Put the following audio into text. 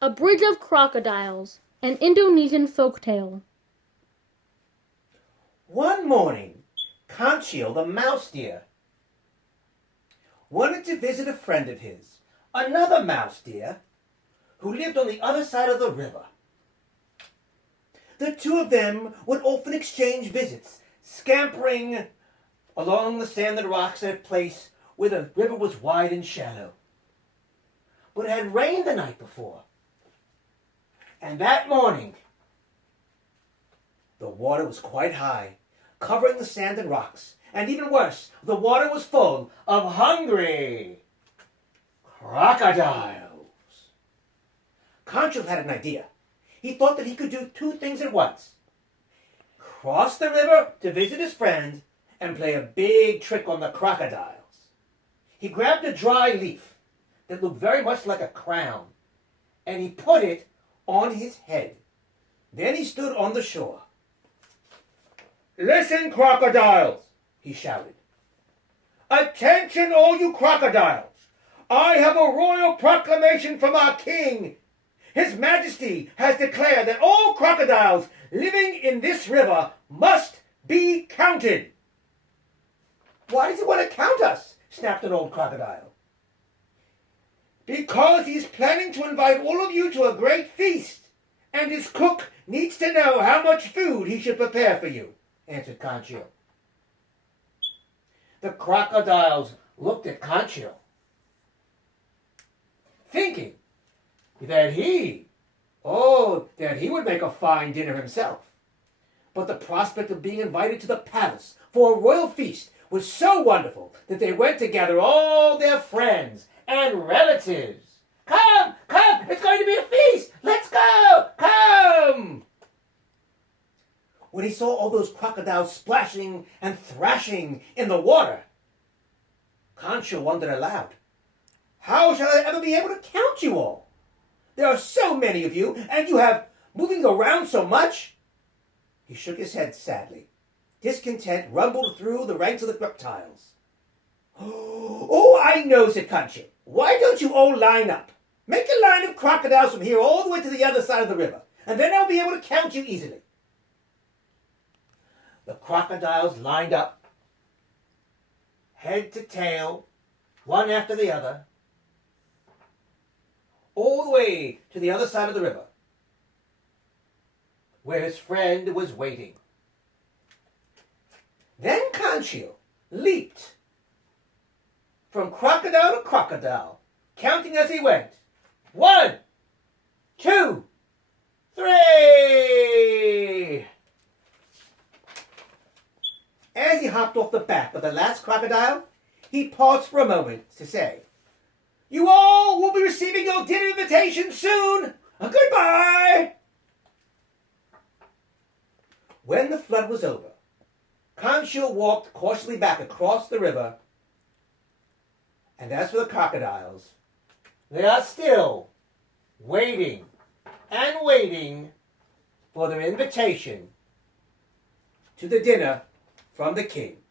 A Bridge of Crocodiles, an Indonesian Folktale. One morning, Conchil the mouse deer wanted to visit a friend of his, another mouse deer, who lived on the other side of the river. The two of them would often exchange visits, scampering along the sand and rocks at a place where the river was wide and shallow. But it had rained the night before, and that morning the water was quite high, covering the sand and rocks, and even worse, the water was full of hungry crocodiles. Conchil had an idea. He thought that he could do two things at once: cross the river to visit his friend and play a big trick on the crocodiles. He grabbed a dry leaf that looked very much like a crown, and he put it on his head. Then he stood on the shore. "Listen, crocodiles," he shouted. "Attention, all you crocodiles! I have a royal proclamation from our king. His Majesty has declared that all crocodiles living in this river must be counted." "Why does he want to count us?" snapped an old crocodile. "Because he's planning to invite all of you to a great feast, and his cook needs to know how much food he should prepare for you," answered Conchil. The crocodiles looked at Conchil, thinking that he would make a fine dinner himself. But the prospect of being invited to the palace for a royal feast was so wonderful that they went to gather all their friends and relatives. "Come, come, it's going to be a feast! Let's go! Come!" When he saw all those crocodiles splashing and thrashing in the water, Conchil wondered aloud, "How shall I ever be able to count you all? There are so many of you, and you have moving around so much." He shook his head sadly. Discontent rumbled through the ranks of the reptiles. "Oh, I know," said Conchil. "Why don't you all line up? Make a line of crocodiles from here all the way to the other side of the river, and then I'll be able to count you easily." The crocodiles lined up, head to tail, one after the other, all the way to the other side of the river, where his friend was waiting. Then Conchil leaped from crocodile to crocodile, counting as he went. 1, 2, 3. As he hopped off the back of the last crocodile, he paused for a moment to say, "You all will be receiving your dinner invitation soon. Goodbye." When the flood was over, Conchil walked cautiously back across the river, and as for the crocodiles, they are still waiting and waiting for their invitation to the dinner from the king.